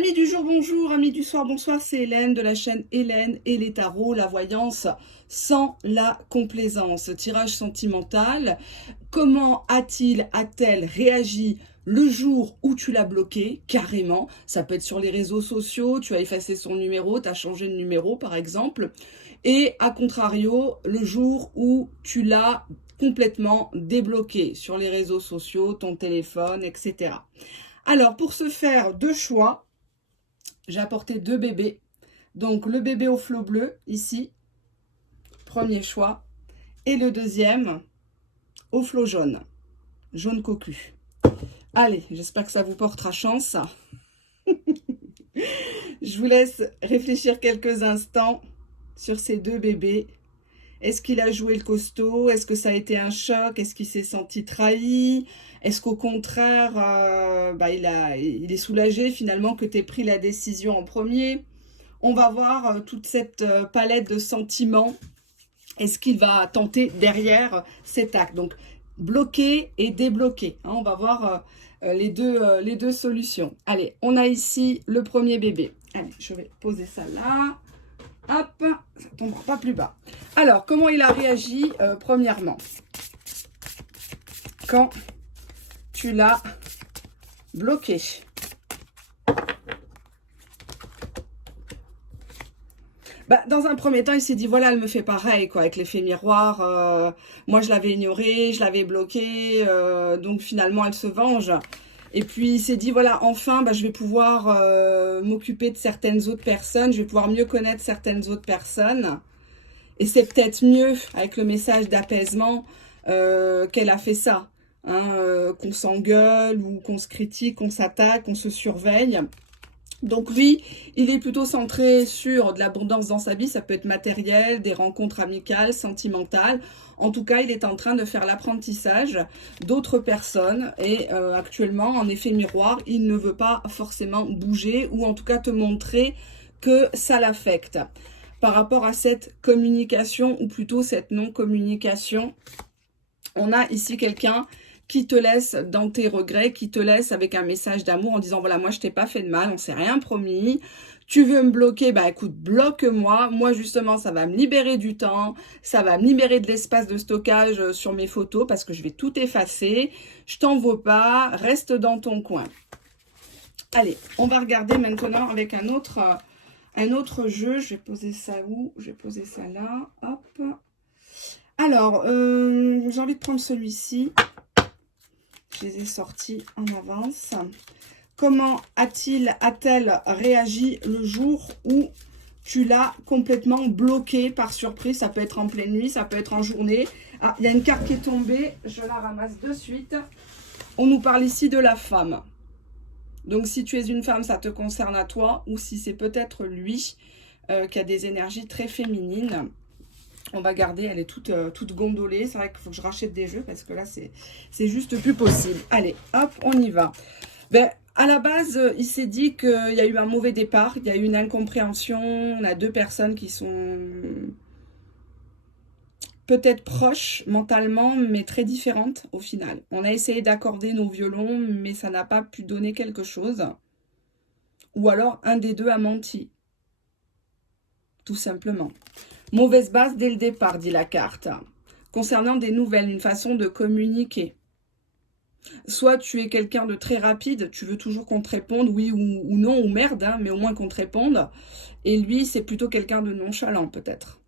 Amis du jour, bonjour, amis du soir, bonsoir, c'est Hélène de la chaîne Hélène et les tarots, la voyance sans la complaisance. Tirage sentimental, comment a-t-elle réagi le jour où tu l'as bloqué, carrément? Ça peut être sur les réseaux sociaux, tu as effacé son numéro, tu as changé de numéro par exemple. Et à contrario, le jour où tu l'as complètement débloqué sur les réseaux sociaux, ton téléphone, etc. Alors, pour ce faire, deux choix. J'ai apporté deux bébés. Donc, le bébé au flot bleu, ici, premier choix. Et le deuxième, au flot jaune, jaune cocu. Allez, j'espère que ça vous portera chance. Je vous laisse réfléchir quelques instants sur ces deux bébés. Est-ce qu'il a joué le costaud? Est-ce que ça a été un choc? Est-ce qu'il s'est senti trahi? Est-ce qu'au contraire, il est soulagé finalement que tu aies pris la décision en premier? On va voir toute cette palette de sentiments. Est-ce qu'il va tenter derrière cet acte? Donc, bloquer et débloquer. Hein, on va voir les deux solutions. Allez, on a ici le premier bébé. Allez, je vais poser ça là. Hop, ça ne tombera pas plus bas. Alors, comment il a réagi premièrement? Quand tu l'as bloqué. Dans un premier temps, il s'est dit, voilà, elle me fait pareil, quoi, avec l'effet miroir. Moi, je l'avais ignorée, je l'avais bloquée, donc finalement, elle se venge. Et puis, il s'est dit, voilà, enfin, je vais pouvoir m'occuper de certaines autres personnes, je vais pouvoir mieux connaître certaines autres personnes. Et c'est peut-être mieux, avec le message d'apaisement, qu'elle a fait ça. Hein, qu'on s'engueule ou qu'on se critique, qu'on s'attaque, qu'on se surveille. Donc lui, il est plutôt centré sur de l'abondance dans sa vie, ça peut être matériel, des rencontres amicales, sentimentales. En tout cas, il est en train de faire l'apprentissage d'autres personnes et actuellement, en effet miroir, il ne veut pas forcément bouger ou en tout cas te montrer que ça l'affecte. Par rapport à cette communication ou plutôt cette non-communication, on a ici quelqu'un qui te laisse dans tes regrets, qui te laisse avec un message d'amour en disant, voilà, moi, je t'ai pas fait de mal, on s'est rien promis. Tu veux me bloquer, écoute, bloque-moi. Moi, justement, ça va me libérer du temps, ça va me libérer de l'espace de stockage sur mes photos parce que je vais tout effacer. Je t'en veux pas, reste dans ton coin. Allez, on va regarder maintenant avec un autre jeu. Je vais poser ça où? Je vais poser ça là, hop. Alors, j'ai envie de prendre celui-ci. Je les ai sortis en avance. Comment a-t-elle réagi le jour où tu l'as complètement bloqué par surprise? Ça peut être en pleine nuit, ça peut être en journée. Ah, il y a une carte qui est tombée, je la ramasse de suite. On nous parle ici de la femme. Donc, si tu es une femme, ça te concerne à toi. Ou si c'est peut-être lui qui a des énergies très féminines. On va garder, elle est toute gondolée. C'est vrai qu'il faut que je rachète des jeux parce que là, c'est juste plus possible. Allez, hop, on y va. À la base, il s'est dit qu'il y a eu un mauvais départ. Il y a eu une incompréhension. On a deux personnes qui sont peut-être proches mentalement, mais très différentes au final. On a essayé d'accorder nos violons, mais ça n'a pas pu donner quelque chose. Ou alors, un des deux a menti. Tout simplement. Mauvaise base dès le départ, dit la carte. Concernant des nouvelles, une façon de communiquer. Soit tu es quelqu'un de très rapide, tu veux toujours qu'on te réponde, oui ou non, ou merde, hein, mais au moins qu'on te réponde. Et lui, c'est plutôt quelqu'un de nonchalant, peut-être.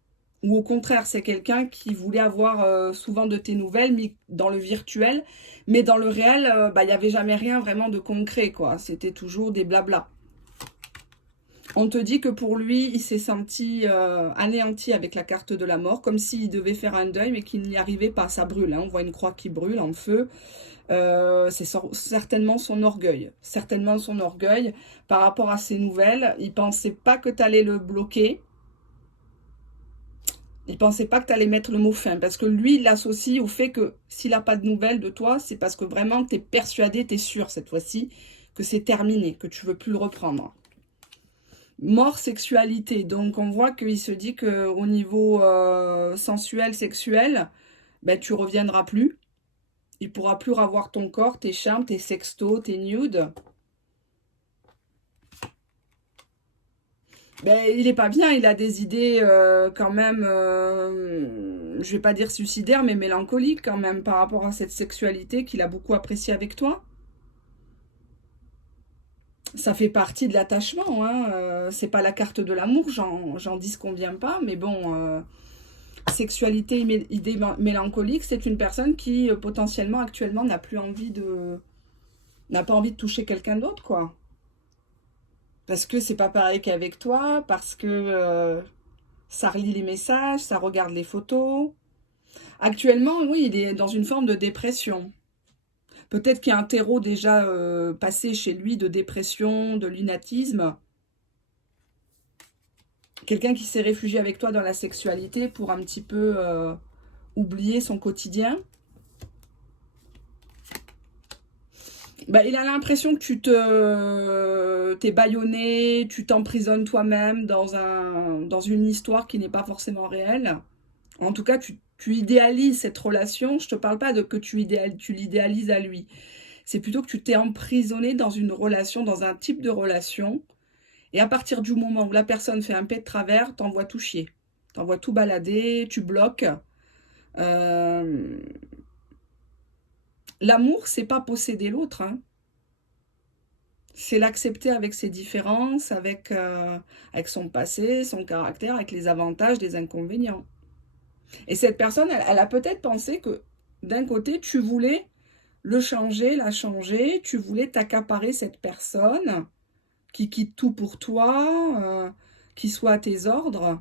Ou au contraire, c'est quelqu'un qui voulait avoir souvent de tes nouvelles, mais dans le virtuel. Mais dans le réel, il n'y avait jamais rien vraiment de concret, quoi. C'était toujours des blablas. On te dit que pour lui, il s'est senti anéanti avec la carte de la mort, comme s'il devait faire un deuil, mais qu'il n'y arrivait pas. Ça brûle, hein. On voit une croix qui brûle en feu. C'est certainement son orgueil. Certainement son orgueil par rapport à ces nouvelles. Il ne pensait pas que tu allais le bloquer. Il ne pensait pas que tu allais mettre le mot fin. Parce que lui, il l'associe au fait que s'il n'a pas de nouvelles de toi, c'est parce que vraiment, tu es persuadé, tu es sûr cette fois-ci, que c'est terminé, que tu ne veux plus le reprendre. Mort, sexualité. Donc, on voit qu'il se dit qu'au niveau sensuel, sexuel, tu reviendras plus. Il ne pourra plus revoir ton corps, tes charmes, tes sextos, tes nudes. Ben, il est pas bien, il a des idées quand même, je vais pas dire suicidaires, mais mélancoliques quand même par rapport à cette sexualité qu'il a beaucoup appréciée avec toi. Ça fait partie de l'attachement, hein. C'est pas la carte de l'amour, j'en dis ce qu'on vient pas, mais bon, sexualité, idée mélancolique, c'est une personne qui potentiellement actuellement n'a pas envie de toucher quelqu'un d'autre, quoi. Parce que c'est pas pareil qu'avec toi, parce que ça relit les messages, ça regarde les photos. Actuellement, oui, il est dans une forme de dépression. Peut-être qu'il y a un terreau déjà passé chez lui de dépression, de lunatisme. Quelqu'un qui s'est réfugié avec toi dans la sexualité pour un petit peu oublier son quotidien. Bah, il a l'impression que t'es bâillonné, tu t'emprisonnes toi-même dans une histoire qui n'est pas forcément réelle. En tout cas, tu idéalises cette relation. Je te parle pas de que tu l'idéalises à lui. C'est plutôt que tu t'es emprisonné dans une relation, dans un type de relation. Et à partir du moment où la personne fait un pet de travers, t'envoies tout chier. T'envoies tout balader, tu bloques. Euh, L'amour, c'est pas posséder l'autre, hein. C'est l'accepter avec ses différences, avec son passé, son caractère, avec les avantages, les inconvénients. Et cette personne, elle a peut-être pensé que d'un côté, tu voulais le changer, la changer, tu voulais t'accaparer cette personne qui quitte tout pour toi, qui soit à tes ordres,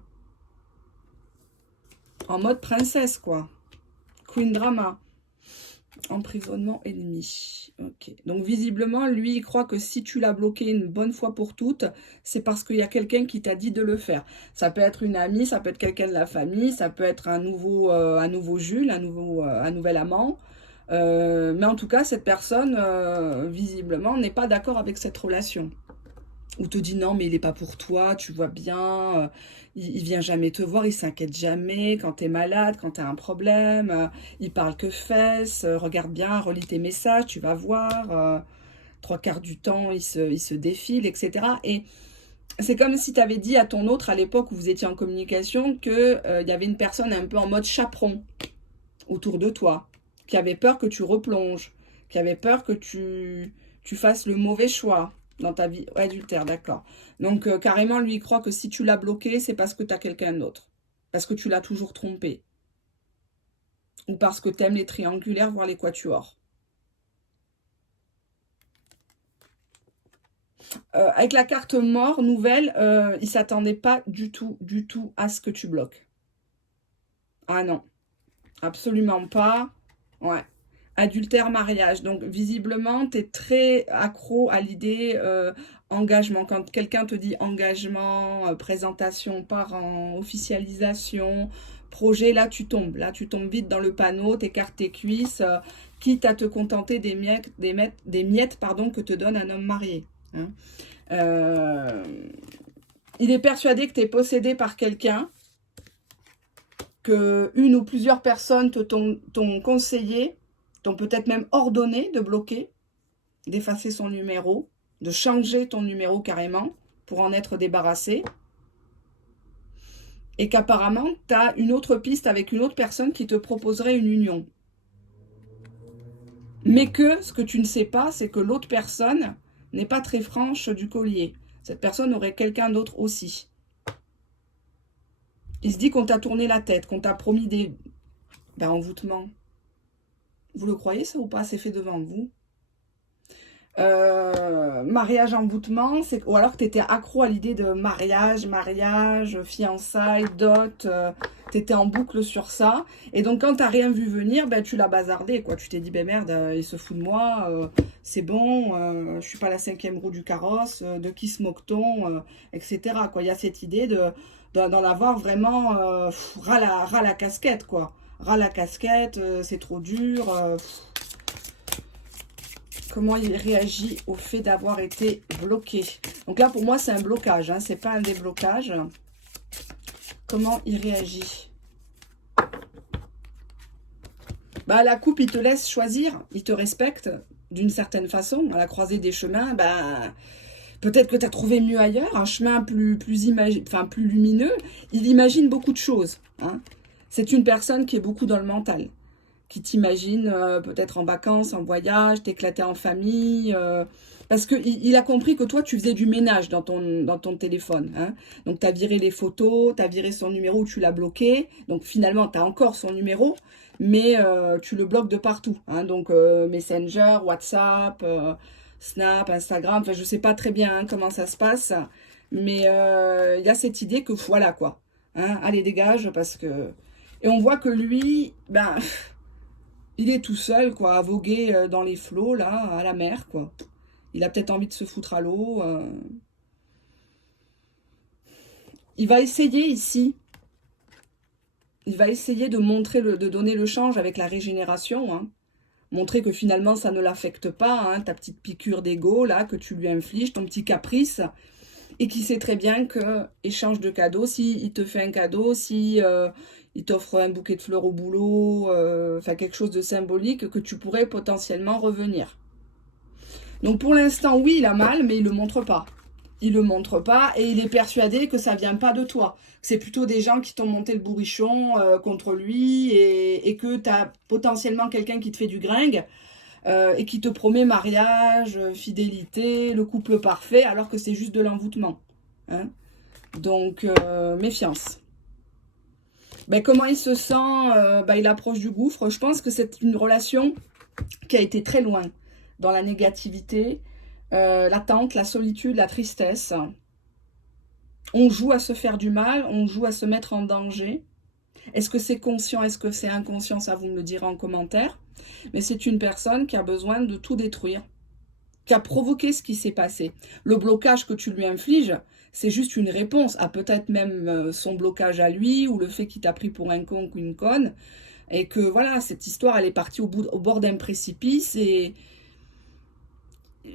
en mode princesse, quoi. Queen drama. Emprisonnement ennemi. Ok. Donc visiblement, lui, il croit que si tu l'as bloqué une bonne fois pour toutes, c'est parce qu'il y a quelqu'un qui t'a dit de le faire. Ça peut être une amie, ça peut être quelqu'un de la famille, ça peut être un nouveau Jules, un nouvel amant. Mais en tout cas, cette personne, visiblement, n'est pas d'accord avec cette relation. Ou te dit non, mais il n'est pas pour toi, tu vois bien, il vient jamais te voir, il s'inquiète jamais quand tu es malade, quand tu as un problème, il parle que fesses, regarde bien, relis tes messages, tu vas voir, trois quarts du temps, il se défile, etc. Et c'est comme si tu avais dit à ton autre, à l'époque où vous étiez en communication, qu'il y avait une personne un peu en mode chaperon autour de toi, qui avait peur que tu replonges, qui avait peur que tu fasses le mauvais choix dans ta vie adultère, d'accord. Donc, carrément, lui, il croit que si tu l'as bloqué, c'est parce que tu as quelqu'un d'autre. Parce que tu l'as toujours trompé. Ou parce que tu aimes les triangulaires, voire les quatuors. Avec la carte mort nouvelle, il ne s'attendait pas du tout à ce que tu bloques. Ah non, absolument pas. Ouais. Adultère, mariage. Donc, visiblement, tu es très accro à l'idée engagement. Quand quelqu'un te dit engagement, présentation, parents, officialisation, projet, là, tu tombes. Là, tu tombes vite dans le panneau, t'écartes tes cuisses, quitte à te contenter des miettes pardon, que te donne un homme marié. Hein. Il est persuadé que tu es possédé par quelqu'un, que une ou plusieurs personnes t'ont conseillé, t'ont peut-être même ordonné de bloquer, d'effacer son numéro, de changer ton numéro carrément pour en être débarrassé. Et qu'apparemment, tu as une autre piste avec une autre personne qui te proposerait une union. Mais que ce que tu ne sais pas, c'est que l'autre personne n'est pas très franche du collier. Cette personne aurait quelqu'un d'autre aussi. Il se dit qu'on t'a tourné la tête, qu'on t'a promis des... envoûtement. Vous le croyez ça ou pas? C'est fait devant vous. Mariage, envoûtement, ou alors que tu étais accro à l'idée de mariage, fiançailles, dot, tu étais en boucle sur ça. Et donc, quand tu n'as rien vu venir, ben, tu l'as bazardé, quoi. Tu t'es dit, ben merde, il se fout de moi, c'est bon, je suis pas la 5e roue du carrosse, de qui se moque-t-on, etc. Quoi. Il y a cette idée d'en avoir vraiment ras la casquette, quoi. Ras la casquette, c'est trop dur, comment il réagit au fait d'avoir été bloqué. Donc là, pour moi, c'est un blocage, hein, c'est pas un déblocage. Comment il réagit? Bah, la coupe, il te laisse choisir, il te respecte d'une certaine façon. À la croisée des chemins, bah, Peut-être que tu as trouvé mieux ailleurs, un chemin plus lumineux. Il imagine beaucoup de choses. Hein. C'est une personne qui est beaucoup dans le mental, qui t'imagine peut-être en vacances, en voyage, t'éclater en famille. Parce qu'il a compris que toi, tu faisais du ménage dans ton téléphone. Hein. Donc, tu as viré les photos, tu as viré son numéro ou tu l'as bloqué. Donc, finalement, tu as encore son numéro, mais tu le bloques de partout. Hein. Donc, Messenger, WhatsApp, Snap, Instagram. Enfin, je ne sais pas très bien hein, comment ça se passe. Mais il y a cette idée que voilà quoi. Hein, allez, dégage parce que... Et on voit que lui, ben, il est tout seul, quoi, à voguer dans les flots, là, à la mer, quoi. Il a peut-être envie de se foutre à l'eau. Il va essayer ici. Il va essayer de montrer, de donner le change avec la régénération. Hein. Montrer que finalement, ça ne l'affecte pas. Hein, ta petite piqûre d'ego, là, que tu lui infliges, ton petit caprice. Et qui sait très bien que échange de cadeaux, si il te fait un cadeau, si il t'offre un bouquet de fleurs au boulot, enfin quelque chose de symbolique, que tu pourrais potentiellement revenir. Donc pour l'instant, oui, il a mal, mais il ne le montre pas. Il le montre pas et il est persuadé que ça vient pas de toi. C'est plutôt des gens qui t'ont monté le bourrichon contre lui et que tu as potentiellement quelqu'un qui te fait du gringue et qui te promet mariage, fidélité, le couple parfait, alors que c'est juste de l'envoûtement. Hein. Donc, méfiance. Ben, comment il se sent ben, il approche du gouffre. Je pense que c'est une relation qui a été très loin dans la négativité, l'attente, la solitude, la tristesse. On joue à se faire du mal, on joue à se mettre en danger. Est-ce que c'est conscient, est-ce que c'est inconscient, ça vous me le direz en commentaire. Mais c'est une personne qui a besoin de tout détruire, qui a provoqué ce qui s'est passé. Le blocage que tu lui infliges, c'est juste une réponse à peut-être même son blocage à lui ou le fait qu'il t'a pris pour un con ou une conne. Et que voilà, cette histoire, elle est partie au bord d'un précipice et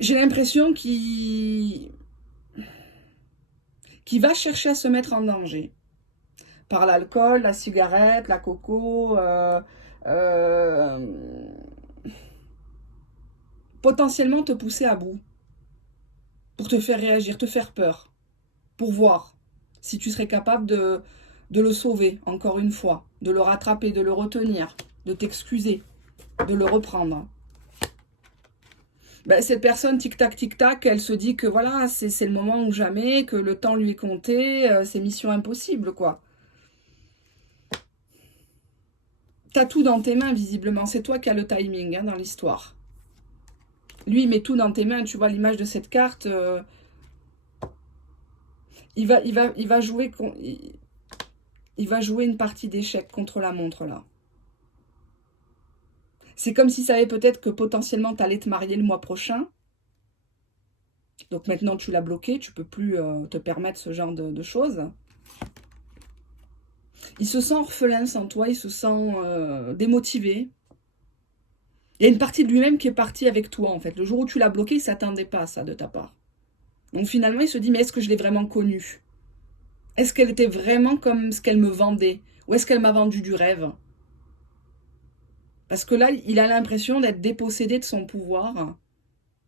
j'ai l'impression qu'il va chercher à se mettre en danger. Par l'alcool, la cigarette, la coco, euh, potentiellement te pousser à bout pour te faire réagir, te faire peur, pour voir si tu serais capable de le sauver, encore une fois, de le rattraper, de le retenir, de t'excuser, de le reprendre. Ben, cette personne, tic-tac, elle se dit que voilà, c'est le moment ou jamais, que le temps lui est compté, c'est mission impossible, quoi. T'as tout dans tes mains, visiblement. C'est toi qui as le timing hein, dans l'histoire. Lui, il met tout dans tes mains. Tu vois l'image de cette carte. Il va jouer... Il va jouer une partie d'échec contre la montre, là. C'est comme s'il savait peut-être que potentiellement tu allais te marier le mois prochain. Donc maintenant, tu l'as bloqué. Tu peux plus te permettre ce genre de choses. Il se sent orphelin sans toi. Il se sent démotivé. Il y a une partie de lui-même qui est partie avec toi, en fait. Le jour où tu l'as bloqué, il ne s'attendait pas à ça de ta part. Donc finalement, il se dit, mais est-ce que je l'ai vraiment connue? Est-ce qu'elle était vraiment comme ce qu'elle me vendait? Ou est-ce qu'elle m'a vendu du rêve? Parce que là, il a l'impression d'être dépossédé de son pouvoir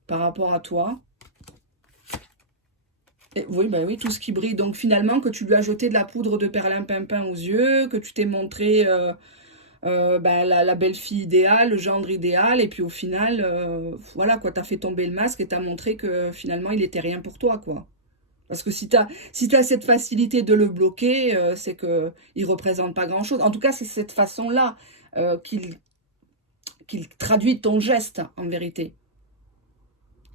par rapport à toi. Et oui, bah oui, tout ce qui brille. Donc finalement, que tu lui as jeté de la poudre de perlimpinpin aux yeux, que tu t'es montré bah, la belle-fille idéale, le gendre idéal, et puis au final, voilà, quoi, t'as fait tomber le masque et t'as montré que finalement, il était rien pour toi, quoi. Parce que si t'as cette facilité de le bloquer, c'est que il représente pas grand-chose. En tout cas, c'est cette façon-là qu'il traduit ton geste, en vérité.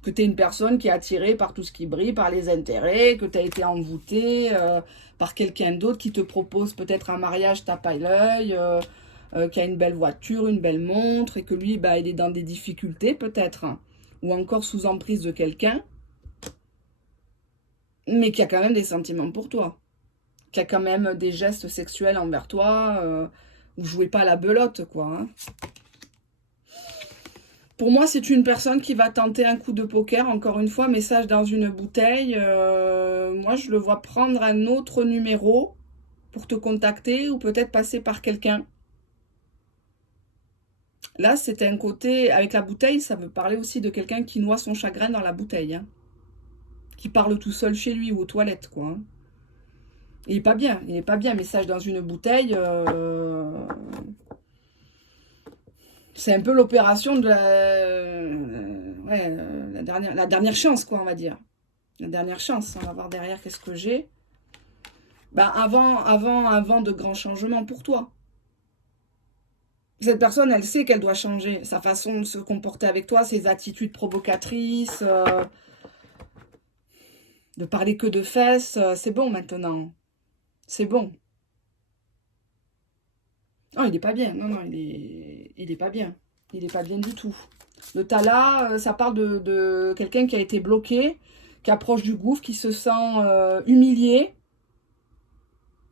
Que tu es une personne qui est attirée par tout ce qui brille, par les intérêts, que tu as été envoûtée par quelqu'un d'autre qui te propose peut-être un mariage tape à l'œil, qui a une belle voiture, une belle montre, et que lui, bah, il est dans des difficultés peut-être, hein, ou encore sous emprise de quelqu'un, mais qui a quand même des sentiments pour toi, qui a quand même des gestes sexuels envers toi, vous jouez pas à la belote, quoi. Hein. Pour moi, c'est une personne qui va tenter un coup de poker. Encore une fois, message dans une bouteille. Moi, je le vois prendre un autre numéro pour te contacter ou peut-être passer par quelqu'un. Là, c'était un côté... Avec la bouteille, ça veut parler aussi de quelqu'un qui noie son chagrin dans la bouteille. Hein, qui parle tout seul chez lui ou aux toilettes, quoi. Hein. Il est pas bien, il est pas bien. Message dans une bouteille, c'est un peu l'opération de la dernière chance, quoi, on va dire. La dernière chance, on va voir derrière qu'est-ce que j'ai. Ben, avant de grands changements pour toi. Cette personne, elle sait qu'elle doit changer. Sa façon de se comporter avec toi, ses attitudes provocatrices, de parler que de fesses, c'est bon maintenant. C'est bon. Non, il est pas bien. Non, non, il est pas bien. Il est pas bien du tout. Le Tala, ça parle de quelqu'un qui a été bloqué, qui approche du gouffre, qui se sent humilié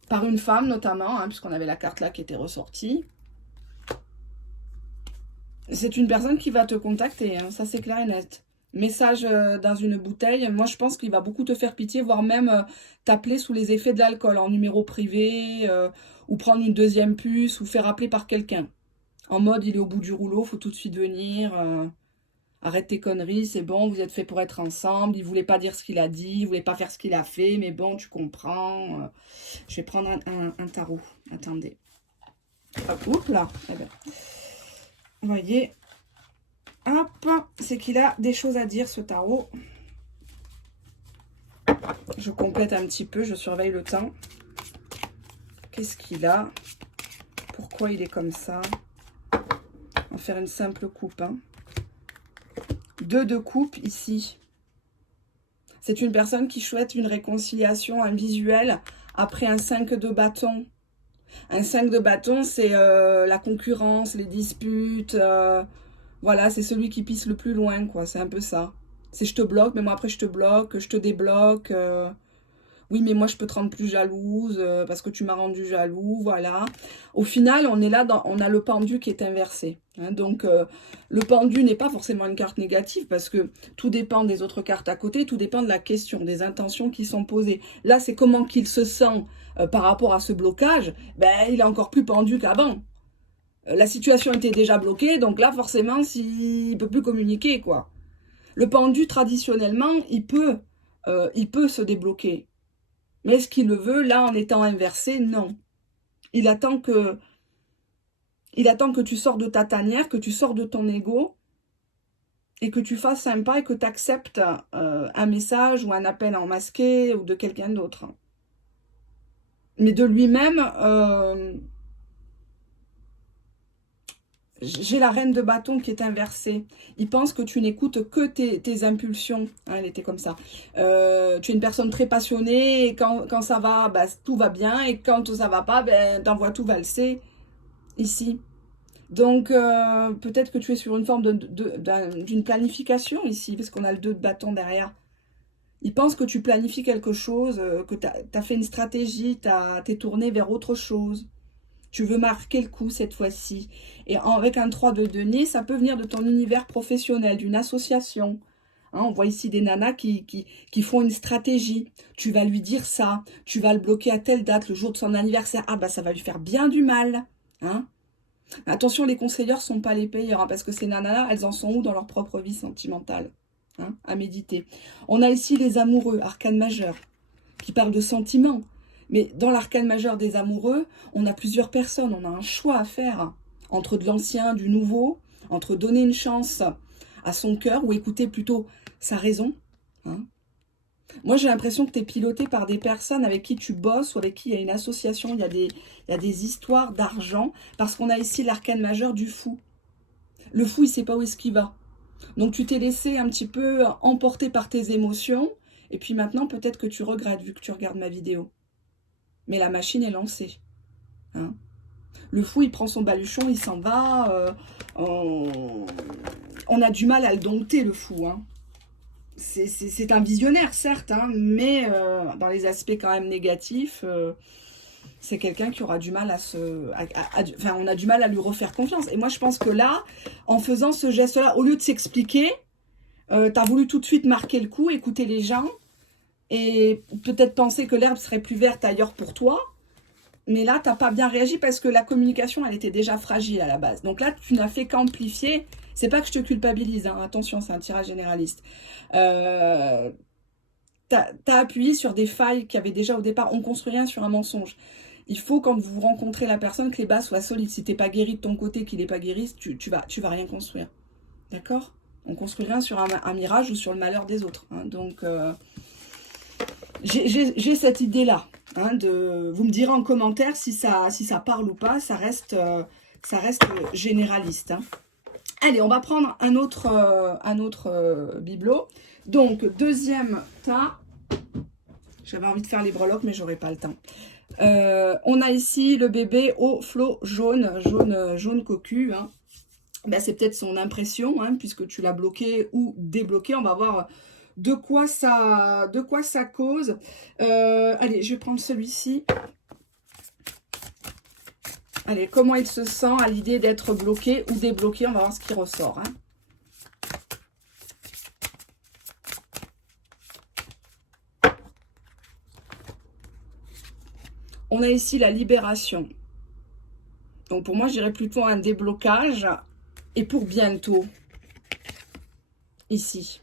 par une femme notamment, hein, puisqu'on avait la carte là qui était ressortie. C'est une personne qui va te contacter, hein, ça c'est clair et net. Message dans une bouteille, moi je pense qu'il va beaucoup te faire pitié, voire même t'appeler sous les effets de l'alcool, en numéro privé, ou prendre une deuxième puce, ou faire appeler par quelqu'un. En mode, il est au bout du rouleau, faut tout de suite venir, arrête tes conneries, c'est bon, vous êtes fait pour être ensemble, il voulait pas dire ce qu'il a dit, il voulait pas faire ce qu'il a fait, mais bon, tu comprends. Je vais prendre un tarot, attendez. Hop, oups là, eh ben. Vous voyez, hop, c'est qu'il a des choses à dire, ce tarot. Je complète un petit peu, je surveille le temps. Qu'est-ce qu'il a? Pourquoi il est comme ça? On va faire une simple coupe. Hein. 2 de coupe ici. C'est une personne qui souhaite une réconciliation, un visuel, après un 5 de bâton. Un 5 de bâton, c'est la concurrence, les disputes. Voilà, c'est celui qui pisse le plus loin, quoi. C'est un peu ça. C'est je te bloque, mais moi après je te bloque, je te débloque. Oui, mais moi je peux te rendre plus jalouse parce que tu m'as rendu jaloux, voilà. Au final, on est là, on a le pendu qui est inversé. Hein, donc, le pendu n'est pas forcément une carte négative parce que tout dépend des autres cartes à côté, tout dépend de la question, des intentions qui sont posées. Là, c'est comment qu'il se sent par rapport à ce blocage. Ben, il est encore plus pendu qu'avant. La situation était déjà bloquée, donc là, forcément, il ne peut plus communiquer, quoi. Le pendu, traditionnellement, il peut se débloquer. Mais est-ce qu'il le veut, là, en étant inversé? Non. Il attend que tu sors de ta tanière, que tu sors de ton ego, et que tu fasses sympa et que tu acceptes un message ou un appel en masqué ou de quelqu'un d'autre. Mais de lui-même, j'ai la reine de bâton qui est inversée. Il pense que tu n'écoutes que tes impulsions. Hein, elle était comme ça. Tu es une personne très passionnée et quand ça va, bah, tout va bien. Et quand ça va pas, ben, t'envoies tout valser ici. Donc, peut-être que tu es sur une forme d'une planification ici, parce qu'on a le 2 de bâton derrière. Il pense que tu planifies quelque chose, que tu as fait une stratégie, t'es tourné vers autre chose. Tu veux marquer le coup cette fois-ci. Et avec un 3 de denier, ça peut venir de ton univers professionnel, d'une association. Hein, on voit ici des nanas qui font une stratégie. Tu vas lui dire ça, tu vas le bloquer à telle date, le jour de son anniversaire. Ah bah ça va lui faire bien du mal. Hein. Attention, les conseilleurs ne sont pas les payeurs, hein, parce que ces nanas-là, elles en sont où dans leur propre vie sentimentale, hein, à méditer. On a ici les amoureux, arcane majeur, qui parlent de sentiments. Mais dans l'arcane majeur des amoureux, on a plusieurs personnes, on a un choix à faire entre de l'ancien, du nouveau, entre donner une chance à son cœur ou écouter plutôt sa raison. Hein. Moi, j'ai l'impression que tu es piloté par des personnes avec qui tu bosses ou avec qui il y a une association, il y a des histoires d'argent, parce qu'on a ici l'arcane majeur du fou. Le fou, il ne sait pas où est-ce qu'il va. Donc, tu t'es laissé un petit peu emporter par tes émotions, et puis maintenant, peut-être que tu regrettes vu que tu regardes ma vidéo. Mais la machine est lancée. Hein. Le fou, il prend son baluchon, il s'en va. On a du mal à le dompter, le fou. Hein. C'est un visionnaire, certes, hein, mais dans les aspects quand même négatifs, c'est quelqu'un qui aura du mal enfin, on a du mal à lui refaire confiance. Et moi, je pense que là, en faisant ce geste-là, au lieu de s'expliquer, tu as voulu tout de suite marquer le coup, écouter les gens, et peut-être penser que l'herbe serait plus verte ailleurs pour toi. Mais là, tu n'as pas bien réagi parce que la communication, elle était déjà fragile à la base. Donc là, tu n'as fait qu'amplifier. C'est pas que je te culpabilise, hein. Attention, c'est un tirage généraliste. Tu as t'as appuyé sur des failles qu'il y avait déjà au départ. On construit rien sur un mensonge. Il faut, quand vous rencontrez la personne, que les bases soient solides. Si t'es pas guéri de ton côté, qu'il n'est pas guéri, tu vas rien construire. D'accord? On construit rien sur un mirage ou sur le malheur des autres. Hein. Donc, j'ai cette idée-là. Hein, vous me direz en commentaire si ça parle ou pas. Ça reste généraliste. Hein. Allez, on va prendre un autre bibelot. Donc, deuxième tas. J'avais envie de faire les breloques, mais j'aurais pas le temps. On a ici le bébé au flot jaune cocu. Hein. Ben, c'est peut-être son impression, hein, puisque tu l'as bloqué ou débloqué. On va voir de quoi ça cause. Allez, je vais prendre celui-ci. Allez, comment il se sent à l'idée d'être bloqué ou débloqué? On va voir ce qui ressort. Hein. On a ici la libération. Donc pour moi, je dirais plutôt un déblocage. Et pour bientôt, ici.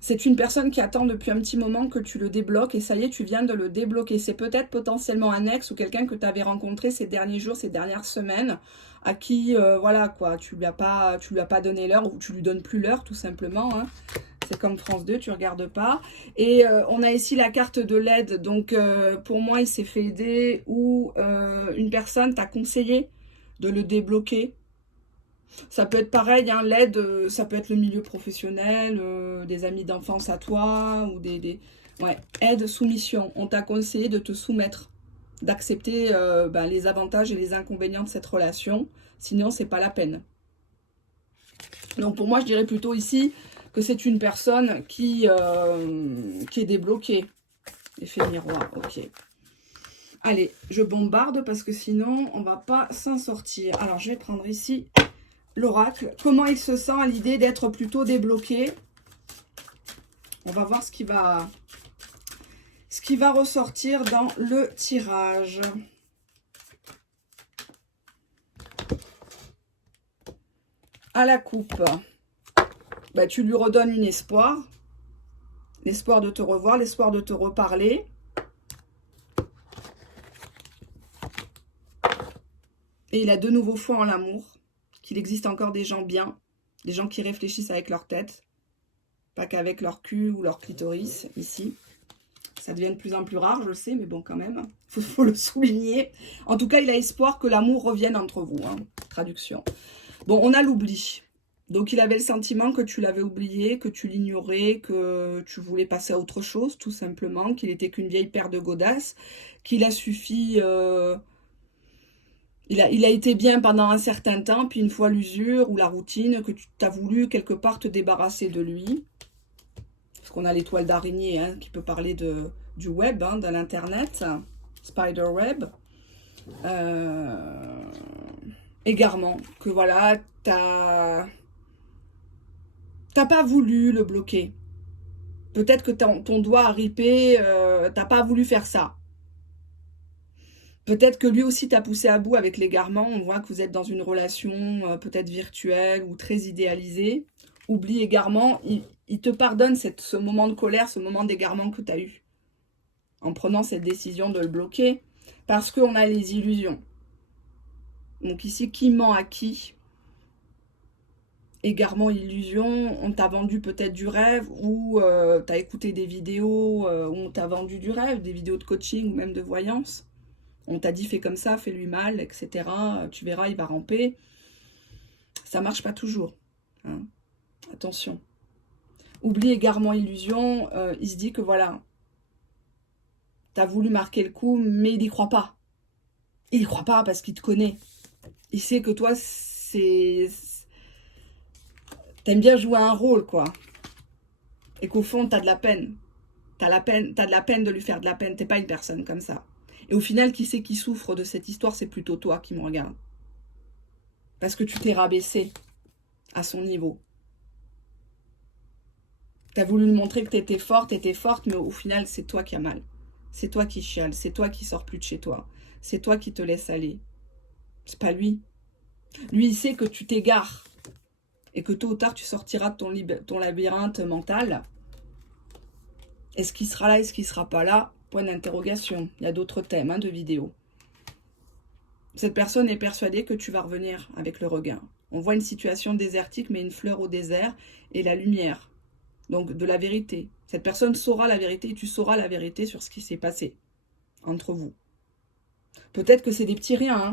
C'est une personne qui attend depuis un petit moment que tu le débloques. Et ça y est, tu viens de le débloquer. C'est peut-être potentiellement un ex ou quelqu'un que tu avais rencontré ces derniers jours, ces dernières semaines. À qui, voilà quoi, tu lui as pas donné l'heure ou tu lui donnes plus l'heure tout simplement. Hein. C'est comme France 2, tu regardes pas. Et on a ici la carte de l'aide. Donc, pour moi, il s'est fait aider ou une personne t'a conseillé de le débloquer. Ça peut être pareil, hein, l'aide, ça peut être le milieu professionnel, des amis d'enfance à toi, ou Ouais, aide, soumission. On t'a conseillé de te soumettre, d'accepter les avantages et les inconvénients de cette relation. Sinon, c'est pas la peine. Donc, pour moi, je dirais plutôt ici que c'est une personne qui est débloquée. Effet miroir, ok. Allez, je bombarde parce que sinon, on va pas s'en sortir. Alors, je vais prendre ici l'oracle. Comment il se sent à l'idée d'être plutôt débloqué? On va voir ce qui va ressortir dans le tirage. À la coupe. Bah, tu lui redonnes un espoir. L'espoir de te revoir, l'espoir de te reparler. Et il a de nouveau foi en l'amour, qu'il existe encore des gens bien, des gens qui réfléchissent avec leur tête, pas qu'avec leur cul ou leur clitoris, ici. Ça devient de plus en plus rare, je le sais, mais bon, quand même, faut le souligner. En tout cas, il a espoir que l'amour revienne entre vous, hein. Traduction. Bon, on a l'oubli. Donc, il avait le sentiment que tu l'avais oublié, que tu l'ignorais, que tu voulais passer à autre chose, tout simplement, qu'il était qu'une vieille paire de godasses, qu'il a suffi... Il a été bien pendant un certain temps, puis une fois l'usure ou la routine, que tu as voulu quelque part te débarrasser de lui. Parce qu'on a l'étoile d'araignée, hein, qui peut parler du web, hein, de l'internet, spider web. Égarement, que voilà, t'as pas voulu le bloquer. Peut-être que ton doigt a ripé, t'as pas voulu faire ça. Peut-être que lui aussi t'a poussé à bout avec l'égarement. On voit que vous êtes dans une relation peut-être virtuelle ou très idéalisée. Oublie égarement, il te pardonne ce moment de colère, ce moment d'égarement que tu as eu. En prenant cette décision de le bloquer. Parce qu'on a les illusions. Donc ici, qui ment à qui? Égarement, illusion. On t'a vendu peut-être du rêve ou tu as écouté des vidéos où on t'a vendu du rêve, des vidéos de coaching ou même de voyance. On t'a dit fais comme ça, fais-lui mal, etc. Tu verras, il va ramper. Ça marche pas toujours. Hein. Attention. Oublie égarement illusion. Il se dit que voilà, tu as voulu marquer le coup, mais il n'y croit pas. Il n'y croit pas parce qu'il te connaît. Il sait que toi, t'aimes bien jouer un rôle, quoi. Et qu'au fond, t'as de la peine. T'as de la peine de lui faire de la peine. T'es pas une personne comme ça. Et au final, qui c'est qui souffre de cette histoire? C'est plutôt toi qui me regarde. Parce que tu t'es rabaissé à son niveau. Tu as voulu lui montrer que tu étais forte, mais au final, c'est toi qui as mal. C'est toi qui chiale, c'est toi qui sors plus de chez toi. C'est toi qui te laisse aller. C'est pas lui. Lui, il sait que tu t'égares. Et que tôt ou tard, tu sortiras de ton labyrinthe mental. Est-ce qu'il sera là, est-ce qu'il sera pas là? Point d'interrogation. Il y a d'autres thèmes hein, de vidéos. Cette personne est persuadée que tu vas revenir avec le regain. On voit une situation désertique, mais une fleur au désert et la lumière. Donc, de la vérité. Cette personne saura la vérité et tu sauras la vérité sur ce qui s'est passé entre vous. Peut-être que c'est des petits riens. Hein.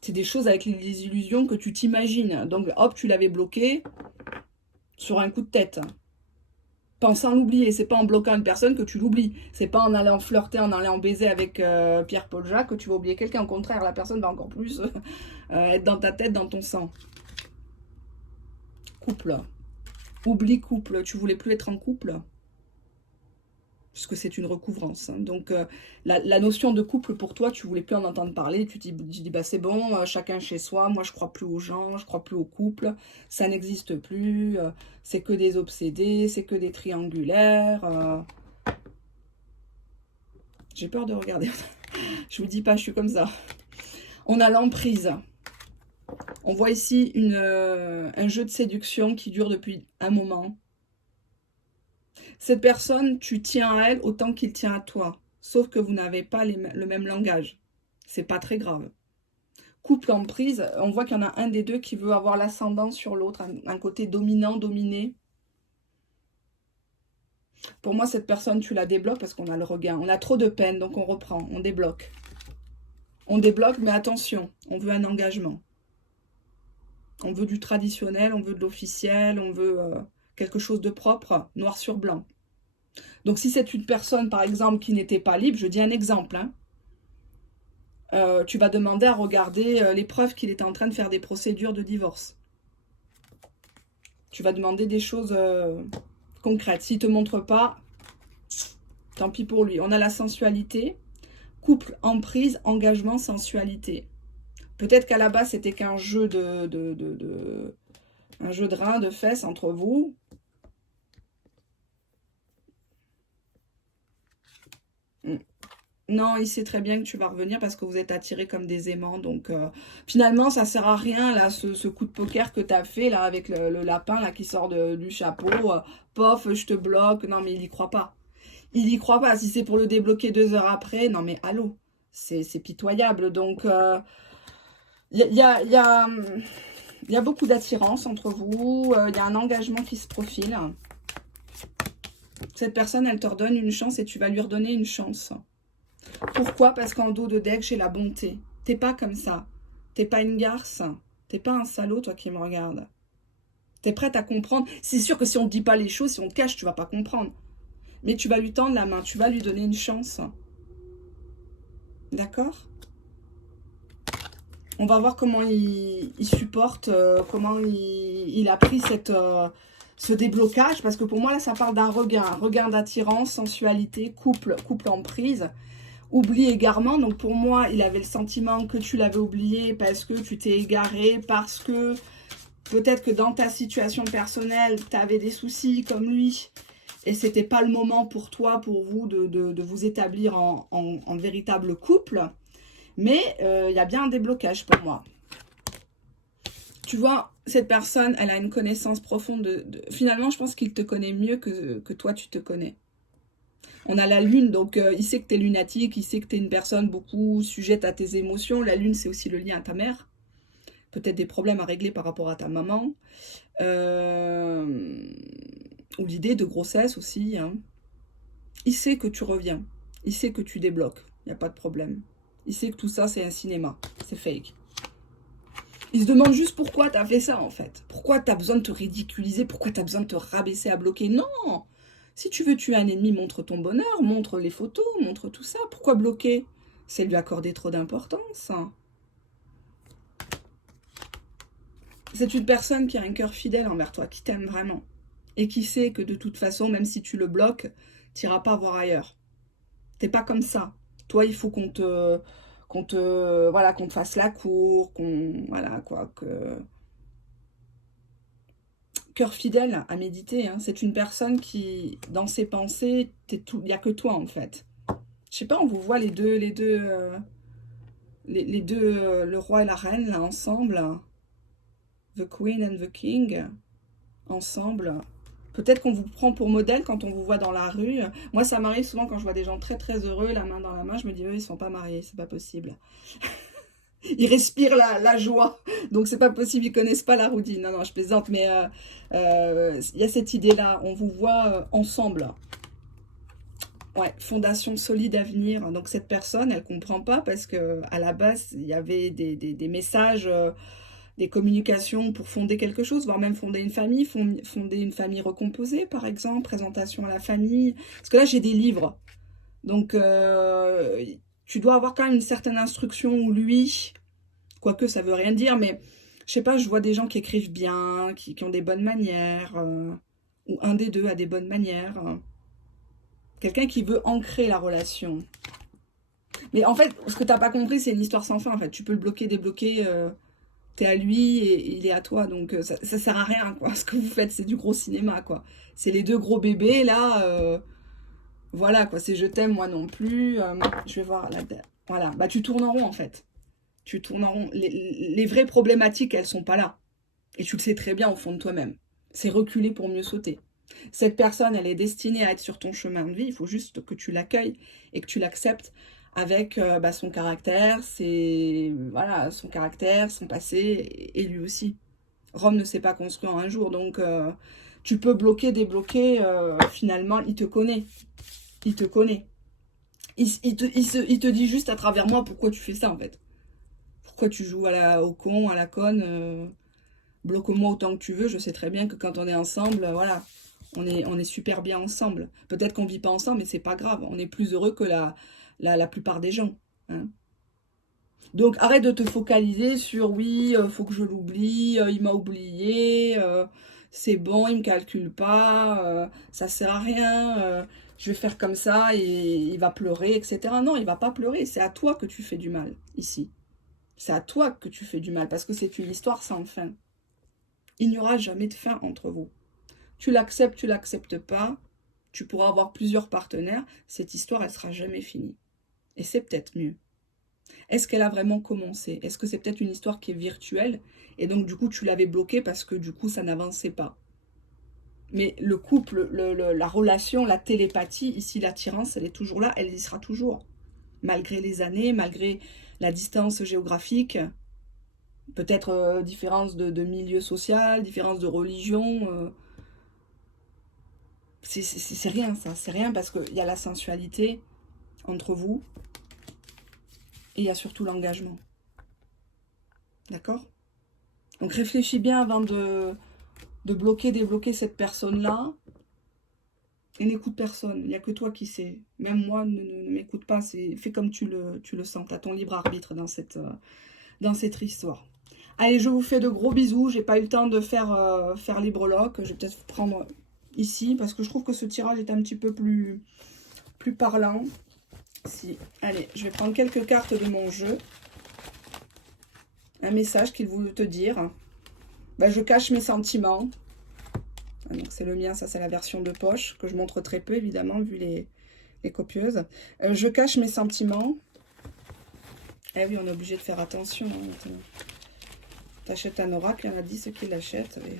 C'est des choses avec les illusions que tu t'imagines. Donc, hop, tu l'avais bloqué sur un coup de tête. Pensant l'oublier. C'est pas en bloquant une personne que tu l'oublies. C'est pas en allant flirter, en allant baiser avec Pierre-Paul Jacques que tu vas oublier quelqu'un. Au contraire, la personne va encore plus être dans ta tête, dans ton sang. Couple. Oublie couple. Tu voulais plus être en couple puisque c'est une recouvrance. Hein. Donc, la notion de couple, pour toi, tu voulais plus en entendre parler. Tu dis, bah, c'est bon, chacun chez soi. Moi, je crois plus aux gens, je crois plus au couple. Ça n'existe plus. C'est que des obsédés, c'est que des triangulaires. J'ai peur de regarder. Je vous dis pas, je suis comme ça. On a l'emprise. On voit ici un jeu de séduction qui dure depuis un moment. Cette personne, tu tiens à elle autant qu'il tient à toi. Sauf que vous n'avez pas le même langage. C'est pas très grave. Couple en prise, on voit qu'il y en a un des deux qui veut avoir l'ascendant sur l'autre, un côté dominant, dominé. Pour moi, cette personne, tu la débloques parce qu'on a le regain. On a trop de peine, donc on reprend, on débloque. On débloque, mais attention, on veut un engagement. On veut du traditionnel, on veut de l'officiel, on veut quelque chose de propre, noir sur blanc. Donc si c'est une personne, par exemple, qui n'était pas libre, je dis un exemple, hein, tu vas demander à regarder les preuves qu'il était en train de faire des procédures de divorce. Tu vas demander des choses concrètes. S'il ne te montre pas, tant pis pour lui. On a la sensualité, couple, emprise, engagement, sensualité. Peut-être qu'à la base, c'était qu'un jeu un jeu de reins, de fesses entre vous. Non, il sait très bien que tu vas revenir parce que vous êtes attirés comme des aimants. Donc, finalement, ça sert à rien, là, ce coup de poker que tu as fait, là, avec le lapin, là, qui sort du chapeau. Pof, je te bloque. Non, mais il y croit pas. Il y croit pas. Si c'est pour le débloquer 2 heures après, non, mais allô, c'est pitoyable. Donc, il y a beaucoup d'attirance entre vous. Il y a un engagement qui se profile. Cette personne, elle te redonne une chance et tu vas lui redonner une chance. Pourquoi? Parce qu'en dos de deck, j'ai la bonté. T'es pas comme ça. T'es pas une garce. T'es pas un salaud, toi qui me regardes. T'es prête à comprendre. C'est sûr que si on ne te dit pas les choses, si on te cache, tu vas pas comprendre. Mais tu vas lui tendre la main. Tu vas lui donner une chance. D'accord? On va voir comment il supporte, comment il a pris ce déblocage. Parce que pour moi, là, ça parle d'un regain. Un regain d'attirance, sensualité, couple en prise. Oubli égarement, donc pour moi, il avait le sentiment que tu l'avais oublié parce que tu t'es égaré, parce que peut-être que dans ta situation personnelle, tu avais des soucis comme lui, et c'était pas le moment pour toi, pour vous, de vous établir en véritable couple. Mais il y a bien un déblocage pour moi. Tu vois, cette personne, elle a une connaissance profonde Finalement, je pense qu'il te connaît mieux que toi, tu te connais. On a la lune, donc il sait que tu es lunatique, il sait que tu es une personne beaucoup sujette à tes émotions. La lune, c'est aussi le lien à ta mère. Peut-être des problèmes à régler par rapport à ta maman. Ou l'idée de grossesse aussi. Hein. Il sait que tu reviens. Il sait que tu débloques. Il n'y a pas de problème. Il sait que tout ça, c'est un cinéma. C'est fake. Il se demande juste pourquoi tu as fait ça, en fait. Pourquoi tu as besoin de te ridiculiser? Pourquoi tu as besoin de te rabaisser à bloquer? Non! Si tu veux tuer un ennemi, montre ton bonheur, montre les photos, montre tout ça. Pourquoi bloquer? C'est lui accorder trop d'importance. C'est une personne qui a un cœur fidèle envers toi, qui t'aime vraiment. Et qui sait que de toute façon, même si tu le bloques, tu n'iras pas voir ailleurs. T'es pas comme ça. Toi, il faut qu'on te fasse la cour, voilà, quoi, que... Cœur fidèle à méditer, hein. C'est une personne qui, dans ses pensées, il n'y a que toi, en fait. Je sais pas, on vous voit les deux, le roi et la reine, là, ensemble. The Queen and the King, ensemble. Peut-être qu'on vous prend pour modèle quand on vous voit dans la rue. Moi, ça m'arrive souvent quand je vois des gens très très heureux, la main dans la main, je me dis, eux, ils sont pas mariés, c'est pas possible. Ils respirent la joie, donc c'est pas possible, ils connaissent pas la routine. Non, non, je plaisante, mais il y a cette idée-là, on vous voit ensemble. Ouais, fondation solide à venir. Donc cette personne, elle comprend pas parce que à la base, il y avait des messages, des communications pour fonder quelque chose, voire même fonder une famille, fonder une famille recomposée, par exemple, présentation à la famille. Parce que là, j'ai des livres. Donc, tu dois avoir quand même une certaine instruction où lui, quoique ça veut rien dire, mais je sais pas, je vois des gens qui écrivent bien, qui ont des bonnes manières, ou un des deux a des bonnes manières. Quelqu'un qui veut ancrer la relation. Mais en fait, ce que t'as pas compris, c'est une histoire sans fin. En fait, tu peux le bloquer, débloquer. T'es à lui et il est à toi. Donc ça sert à rien, quoi. Ce que vous faites, c'est du gros cinéma, quoi. C'est les deux gros bébés, là. Voilà, quoi. C'est je t'aime, moi non plus. Je vais voir là. Voilà. Bah, tu tournes en rond, en fait. Tu tournes en rond. Les vraies problématiques, elles sont pas là. Et tu le sais très bien au fond de toi-même. C'est reculer pour mieux sauter. Cette personne, elle est destinée à être sur ton chemin de vie. Il faut juste que tu l'accueilles et que tu l'acceptes avec son caractère, voilà, son caractère, son passé, et lui aussi. Rome ne s'est pas construit en un jour, donc tu peux bloquer, débloquer, finalement, il te connaît. Il te connaît. Il te dit juste à travers moi pourquoi tu fais ça, en fait. Pourquoi tu joues au con, à la conne, bloque-moi autant que tu veux, je sais très bien que quand on est ensemble, voilà, on est super bien ensemble. Peut-être qu'on vit pas ensemble, mais c'est pas grave, on est plus heureux que la plupart des gens. Hein. Donc arrête de te focaliser sur oui, faut que je l'oublie, il m'a oublié, c'est bon, il me calcule pas, ça sert à rien, je vais faire comme ça et il va pleurer, etc. Non, il va pas pleurer, c'est à toi que tu fais du mal ici. C'est à toi que tu fais du mal parce que c'est une histoire sans fin. Il n'y aura jamais de fin entre vous. Tu l'acceptes pas, tu pourras avoir plusieurs partenaires, cette histoire, elle sera jamais finie. Et c'est peut-être mieux. Est-ce qu'elle a vraiment commencé? Est-ce que c'est peut-être une histoire qui est virtuelle et donc du coup tu l'avais bloquée parce que du coup ça n'avançait pas? Mais le couple, la relation, la télépathie, ici l'attirance, elle est toujours là, elle y sera toujours. Malgré les années, malgré la distance géographique, peut-être différence de milieu social, différence de religion. C'est rien ça, c'est rien parce qu'il y a la sensualité entre vous et il y a surtout l'engagement. D'accord? Donc réfléchis bien avant de bloquer, débloquer cette personne-là. Et n'écoute personne, il n'y a que toi qui sais. Même moi, ne m'écoute pas, fais comme tu le sens. Tu as ton libre arbitre dans cette histoire. Allez, je vous fais de gros bisous. J'ai pas eu le temps de faire libre-loc. Je vais peut-être vous prendre ici parce que je trouve que ce tirage est un petit peu plus parlant. Si. Allez, je vais prendre quelques cartes de mon jeu. Un message qu'il voulait te dire. Ben, je cache mes sentiments. Ah, donc c'est le mien, ça c'est la version de poche, que je montre très peu évidemment, vu les copieuses. Je cache mes sentiments. Eh oui, on est obligé de faire attention. Hein, t'achètes un oracle, il y en a 10 qui l'achètent. Et...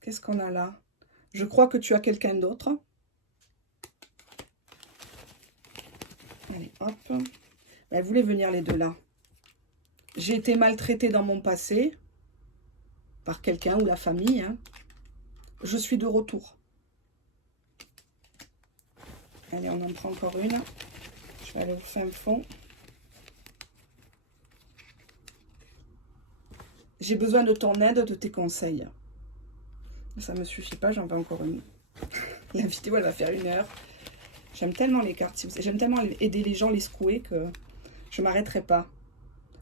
qu'est-ce qu'on a là? Je crois que tu as quelqu'un d'autre. Allez, hop. Elle voulait venir les deux là. J'ai été maltraitée dans mon passé par quelqu'un ou la famille. Hein. Je suis de retour. Allez, on en prend encore une. Je vais aller au fin fond. J'ai besoin de ton aide, de tes conseils. Ça ne me suffit pas, j'en veux encore une. La vidéo, elle va faire 1 heure. J'aime tellement les cartes, j'aime tellement aider les gens, les secouer, que je ne m'arrêterai pas.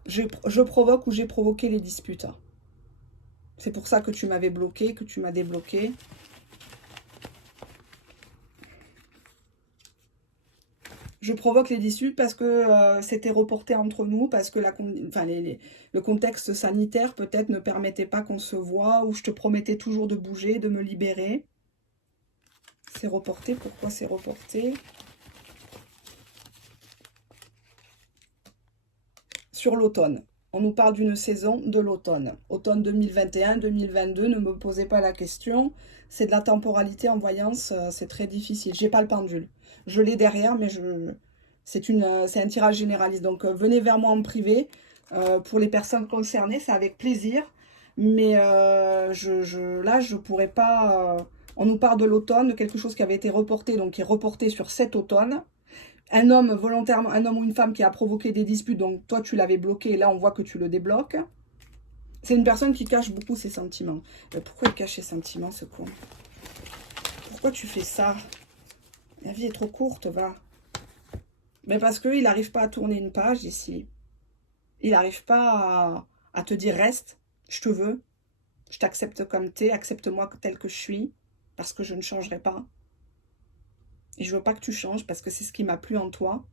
Je provoque ou j'ai provoqué les disputes. C'est pour ça que tu m'avais bloqué, que tu m'as débloqué. Je provoque les disputes parce que c'était reporté entre nous, parce que le contexte sanitaire peut-être ne permettait pas qu'on se voit, ou je te promettais toujours de bouger, de me libérer. C'est reporté. Pourquoi c'est reporté? Sur l'automne. On nous parle d'une saison de l'automne. Automne 2021, 2022, ne me posez pas la question. C'est de la temporalité en voyance, c'est très difficile. J'ai pas le pendule. Je l'ai derrière, mais c'est un tirage généraliste. Donc, venez vers moi en privé. Pour les personnes concernées, c'est avec plaisir. Mais là, je pourrais pas... on nous parle de l'automne, de quelque chose qui avait été reporté, donc qui est reporté sur cet automne. Un homme volontairement, un homme ou une femme qui a provoqué des disputes, donc toi tu l'avais bloqué, et là on voit que tu le débloques. C'est une personne qui cache beaucoup ses sentiments. Pourquoi il cache ses sentiments, ce con? Pourquoi tu fais ça? La vie est trop courte, va. Mais parce qu'il n'arrive pas à tourner une page ici. Il n'arrive pas à te dire reste, je te veux, je t'accepte comme t'es, accepte-moi tel que je suis, parce que je ne changerai pas. Et je veux pas que tu changes parce que c'est ce qui m'a plu en toi.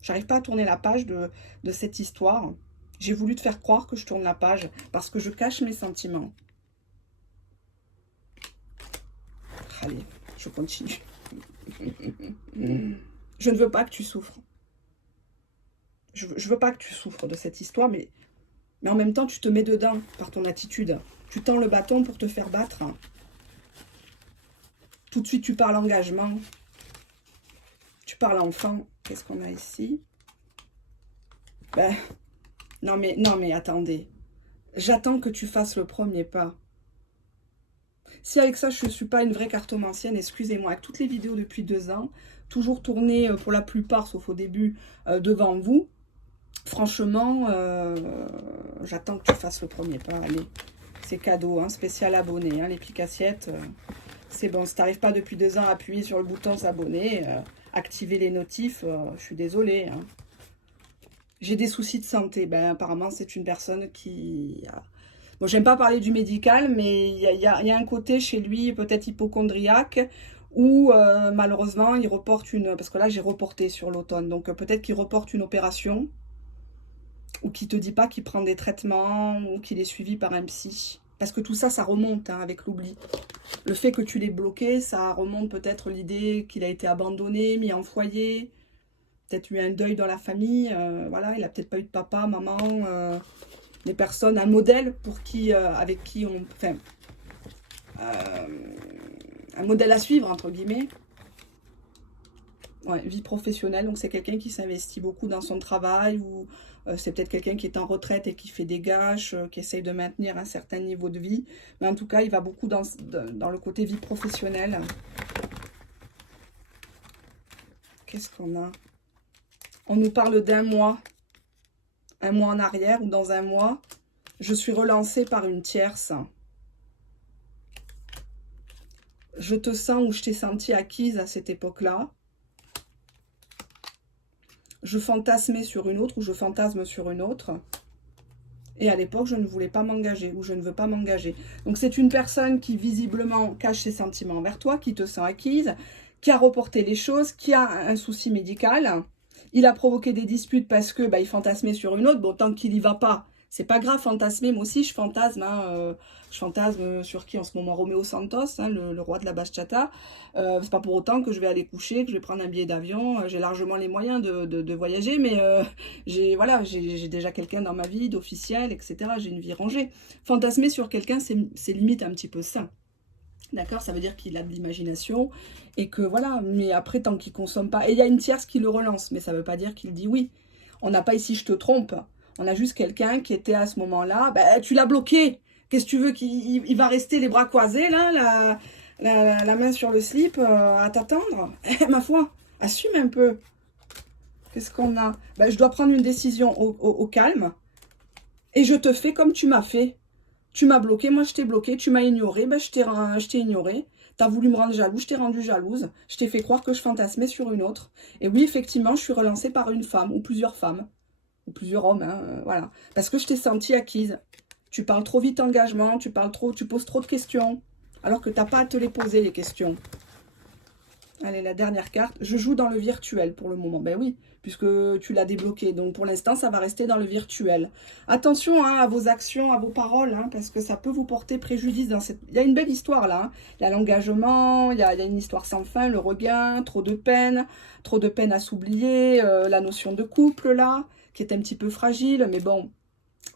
J'arrive pas à tourner la page de cette histoire. J'ai voulu te faire croire que je tourne la page parce que je cache mes sentiments. Allez, je continue. Je ne veux pas que tu souffres. Je veux pas que tu souffres de cette histoire, mais en même temps, tu te mets dedans par ton attitude. Tu tends le bâton pour te faire battre. Tout de suite, tu parles engagement. Tu parles enfant. Qu'est-ce qu'on a ici? Ben, non mais attendez. J'attends que tu fasses le premier pas. Si avec ça, je ne suis pas une vraie cartomancienne, excusez-moi. Avec toutes les vidéos depuis 2 ans, toujours tournées pour la plupart, sauf au début, devant vous. Franchement, j'attends que tu fasses le premier pas. Allez, c'est cadeau, hein, spécial abonné. Hein, les piques-assiettes, c'est bon. Si tu n'arrives pas depuis 2 ans à appuyer sur le bouton s'abonner, activer les notifs, je suis désolée. Hein. J'ai des soucis de santé. Ben, apparemment, c'est une personne qui... Bon, j'aime pas parler du médical, mais il y a un côté chez lui, peut-être hypocondriaque, où malheureusement, il reporte une... Parce que là, j'ai reporté sur l'automne. Donc, peut-être qu'il reporte une opération, ou qu'il te dit pas qu'il prend des traitements, ou qu'il est suivi par un psy. Parce que tout ça, ça remonte hein, avec l'oubli. Le fait que tu l'aies bloqué, ça remonte peut-être l'idée qu'il a été abandonné, mis en foyer, peut-être eu un deuil dans la famille, voilà, il a peut-être pas eu de papa, maman, des personnes, un modèle pour qui, avec qui on, enfin, un modèle à suivre entre guillemets. Ouais, vie professionnelle, donc c'est quelqu'un qui s'investit beaucoup dans son travail ou c'est peut-être quelqu'un qui est en retraite et qui fait des gâches, qui essaye de maintenir un certain niveau de vie. Mais en tout cas, il va beaucoup dans le côté vie professionnelle. Qu'est-ce qu'on a? On nous parle d'un mois en arrière ou dans un mois. Je suis relancée par une tierce. Je te sens ou je t'ai senti acquise à cette époque-là. Je fantasmais sur une autre ou je fantasme sur une autre. Et à l'époque, je ne voulais pas m'engager ou je ne veux pas m'engager. Donc, c'est une personne qui visiblement cache ses sentiments envers toi, qui te sent acquise, qui a reporté les choses, qui a un souci médical. Il a provoqué des disputes parce que il fantasmait sur une autre. Bon, tant qu'il n'y va pas, c'est pas grave, fantasmer. Moi aussi, je fantasme. Hein, je fantasme sur qui en ce moment? Roméo Santos, hein, le roi de la bachata. C'est pas pour autant que je vais aller coucher, que je vais prendre un billet d'avion. J'ai largement les moyens de voyager, mais j'ai déjà quelqu'un dans ma vie, d'officiel, etc. J'ai une vie rangée. Fantasmer sur quelqu'un, c'est limite un petit peu ça. D'accord, ça veut dire qu'il a de l'imagination et que voilà, mais après, tant qu'il ne consomme pas. Et il y a une tierce qui le relance, mais ça ne veut pas dire qu'il dit oui. On n'a pas ici, je te trompe. On a juste quelqu'un qui était à ce moment-là. Tu l'as bloqué. Qu'est-ce que tu veux qu'il va rester les bras croisés, là, la main sur le slip, à t'attendre? Ma foi, assume un peu. Qu'est-ce qu'on a? Je dois prendre une décision au calme. Et je te fais comme tu m'as fait. Tu m'as bloqué, moi je t'ai bloqué, tu m'as ignoré, je t'ai ignoré. Tu as voulu me rendre jaloux, je t'ai rendu jalouse. Je t'ai fait croire que je fantasmais sur une autre. Et oui, effectivement, je suis relancée par une femme, ou plusieurs femmes, ou plusieurs hommes, hein, voilà. Parce que je t'ai sentie acquise. Tu parles trop vite engagement, tu poses trop de questions, alors que tu n'as pas à te les poser, les questions. Allez, la dernière carte. Je joue dans le virtuel pour le moment. Ben oui, puisque tu l'as débloqué. Donc, pour l'instant, ça va rester dans le virtuel. Attention hein, à vos actions, à vos paroles, hein, parce que ça peut vous porter préjudice. Il y a une belle histoire, là. Hein. Il y a l'engagement, il y a une histoire sans fin, le regain, trop de peine à s'oublier, la notion de couple, là, qui est un petit peu fragile. Mais bon,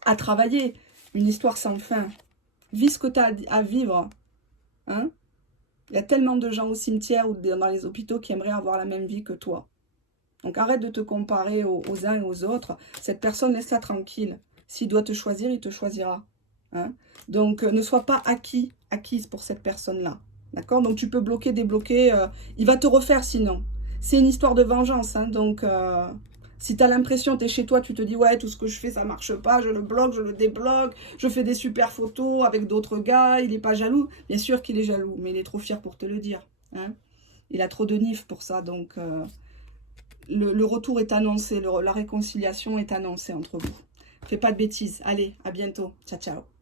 à travailler. Une histoire sans fin. Vis ce que tu as à vivre. Hein? Il y a tellement de gens au cimetière ou dans les hôpitaux qui aimeraient avoir la même vie que toi. Donc arrête de te comparer aux uns et aux autres. Cette personne, laisse-la tranquille. S'il doit te choisir, il te choisira. Hein? Donc ne sois pas acquise pour cette personne-là. D'accord? Donc tu peux bloquer, débloquer. Il va te refaire sinon. C'est une histoire de vengeance. Hein? Donc si tu as l'impression, tu es chez toi, tu te dis ouais, tout ce que je fais, ça marche pas. Je le bloque, je le débloque. Je fais des super photos avec d'autres gars. Il n'est pas jaloux. Bien sûr qu'il est jaloux, mais il est trop fier pour te le dire. Hein? Il a trop de nif pour ça. Donc le retour est annoncé. La réconciliation est annoncée entre vous. Fais pas de bêtises. Allez, à bientôt. Ciao, ciao.